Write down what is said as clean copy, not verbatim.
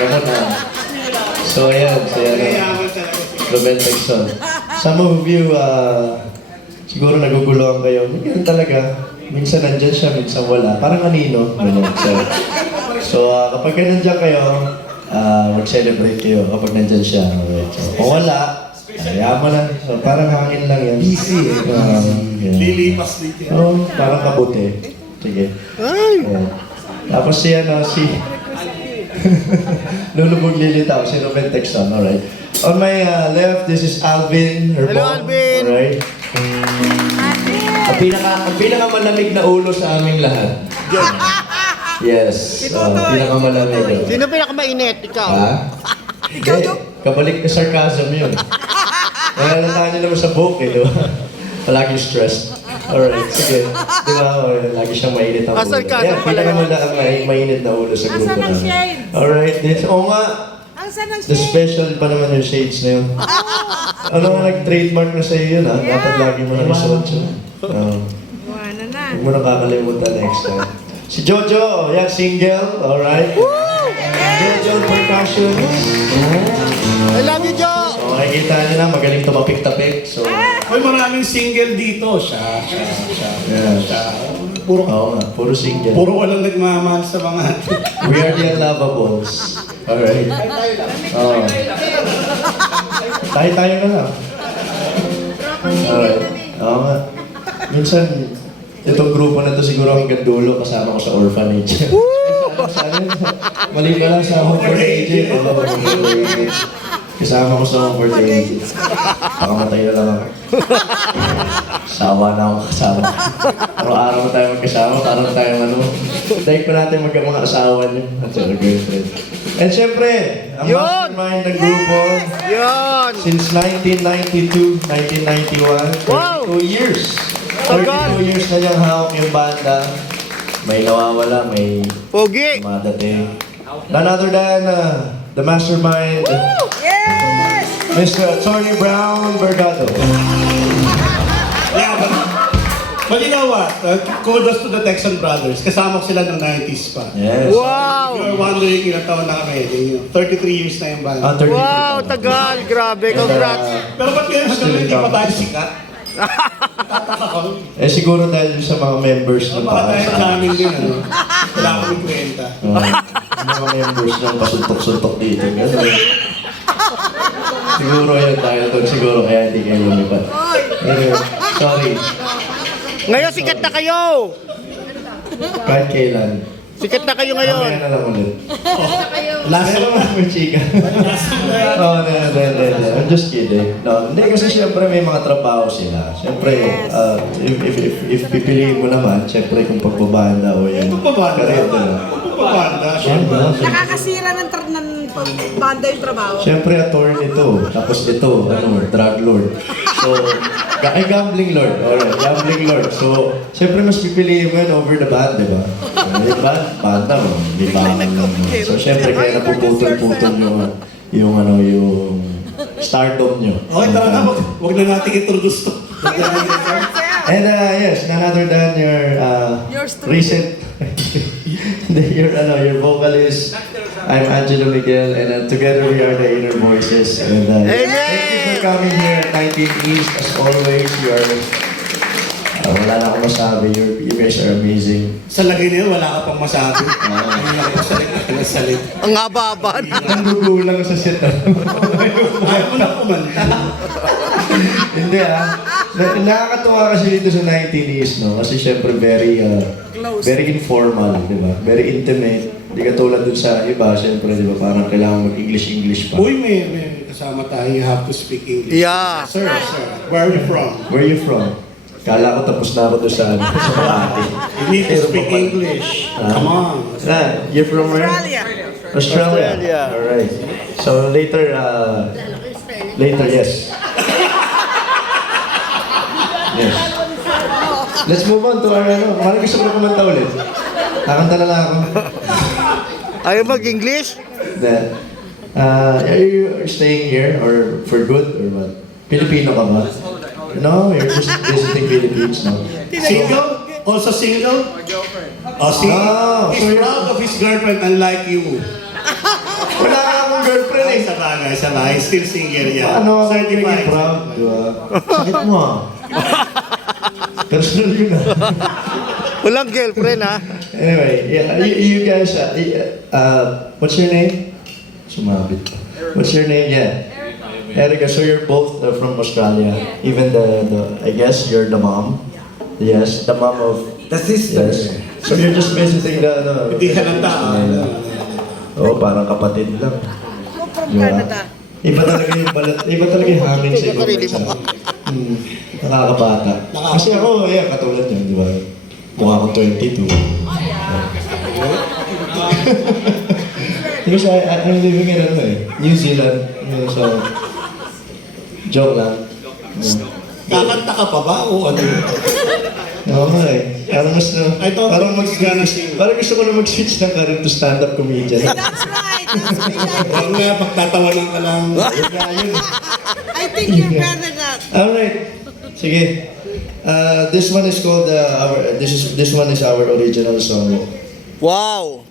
Ako na. So, ayan. So, ayan. Ruben Texon. Some of you, siguro naguguluhan kayo. Ganyan talaga. Minsan nandyan siya, minsan wala. Parang anino. So, kapag nandiyan kayo, mag-celebrate kayo kapag nandyan siya. Okay. So, kung wala, kaya mo na. So, parang hangin lang yan. Easy eh. Lilipas dito. Oo, parang kabuti. Sige. Ayan. Tapos siya, si... Lulubog lilitaw, si Ruben Texon, alright. On my left, this is Alvin. Hello, Alvin! Alright. Ang pinakamalamig na ulo sa aming lahat. Yes, pinakamalamig. Sino pinakamainit? Ikaw? Ha? Ikaw to? Kabalik na sarcasm yun. Kaya natahan niyo naman sa book, eh, di ba? Palaging stressed. Alright, sige. Di ba? Lagi siyang mainit ang ulo. sarcasm Yeah, pala mainit na ulo sa grupo Asan ang namin. shade? Alright, oo nga. Asan ang The special pa naman yung shades na yun. Ano nga nag-trademark na sa'yo yun, ha? Dapat lagi mo na isuot yun. Wala na. Huwag mo na kakalimutan next time. Si Jojo, yan, single, alright. Jojo Percussion. I love you, Joe! So, makikita nyo na, magaling tumapik-tapik. So, Hoy, maraming single dito. Siya. yeah. Puro, Oo nga, puro single. puro walang nagmamahal sa mga... We are the unlovables. Alright. Oo. Tayo na lang. Alright. Oo nga. Minsan, itong grupo na to siguro hanggang dulo kasama ko sa orphanage. Mali ba lang sa home for the aged? Kasama ko sa home for the aged. Pakamatay na lang ako. Sawa na ako kasama. Araw-araw na tayo magkasama, parang tayo dahil pa natin mga asawa niyo at sa girlfriend. And syempre, ang Yun! mastermind ng grupo, Yun! since 1992, 1991, 32 Wow! years. Tagal! 32 years na niyang hawak yung banda. May nawawala, may Pogi! dumadating. None other than the mastermind, Yes! Mr. Tony Brown Bergado. Yeah, but you know what? Kudos to the Texan Brothers. Kasama ko sila ng 90s pa. Yes. Wow! You're wondering ilang taon na kami. 33 years na yung band. 32. Wow! Tagal! Grabe! Congrats! Pero ba't ngayon hanggang hindi pa tayo sikat? Tataka ko. Siguro dahil sa mga members ng Baka tayo sa amin din, ano? Wala kami kwenta. Mga members ng pasuntok-suntok dito. Ganun. Siguro yan dahil doon. Siguro kaya hindi kayo lumipat. Anyway, sorry. Ngayon, sikat na kayo! Kahit kailan. Sikat na kayo Mamaya ngayon! na lang ulit. Last Ano naman mo, chika? Oh, no. I'm just kidding. No, hindi kasi siyempre may mga trabaho sila. Siyempre, if pipiliin mo naman, siyempre kung pagbabanda o yung career nila. Pagpapanda. Siyempre. Nakakasira ng banda yung trabaho. Siyempre, attorney ito. Tapos ito, drug lord. So, gambling lord. Alright, gambling lord. So, siyempre mas pipiliin mo yun over the band, di ba? Yung banda mo, di ba? So, siyempre, kaya napuputol-putol yung stardom nyo. Okay, tara na. Huwag na natin introduce to. And yes, none other than your recent, your vocalist. I'm Angelo Miguel, and together we are the Inner Voices. And thank you for coming here at 19 East. As always, you are. Wala na akong masabi. You guys are amazing. Sa lagay na yun, wala ka pang masabi. Hindi na ako salit. Ang haba-haba na. Nanggugulang sa set. Ayaw mo na kumanta. Hindi nakakatuwa kasi dito sa 19 East, no? Kasi syempre very informal, di ba? Very intimate. Hindi katulad dun sa iba, syempre, di ba? Parang kailangan mag-English pa. Uy, may kasama tayo. You have to speak English. Yeah. Sir. Where are you from? Where are you from? Kala ko tapos na ako doon sa Makati. You need to speak English. Come on. You're from where? Australia. Australia. Alright. So later, yes. Yes. Let's move on to our Parang gusto ko na kumanta ulit. Kakanta na lang ako. Ayaw mag-English? That, are you staying here or for good or what? Filipino ka ba? No, you're just visiting Philippines now. Single? Also single? Oh, single. Oh, He's so you're- proud of his girlfriend unlike you. Wala ka akong girlfriend eh. Sa bagay. Still single yan. Paano ako Certified. magiging proud, di ba? Sakit mo ah. Personal yun ah. Walang girlfriend ha. Anyway, yeah, you guys, what's your name? Sumabit. What's your name? Yeah. Erica, so you're both from Australia. Even I guess you're the mom. Yes, the mom of... The sister. Yes. So you're just visiting the... Hindi halata. Oo, parang kapatid lang. From Diba? Canada. Iba talaga yung balat, iba talaga yung hangin sa ibang Sarili mo. bansa. Nakakabata. Kasi ako, katulad yun, di ba? Mukha akong 22. Because I'm living in New Zealand. So, joke lang. Kakanta ka pa ba? O ano? Oo nga eh. Parang mas I thought parang it was gonna sing. parang gusto ko na mag-switch ng career to stand-up comedian. That's right. That's right. Huwag na, pagtatawanan ka lang. I think you're better than... Alright. Sige. This one is called this one is our original song. Wow.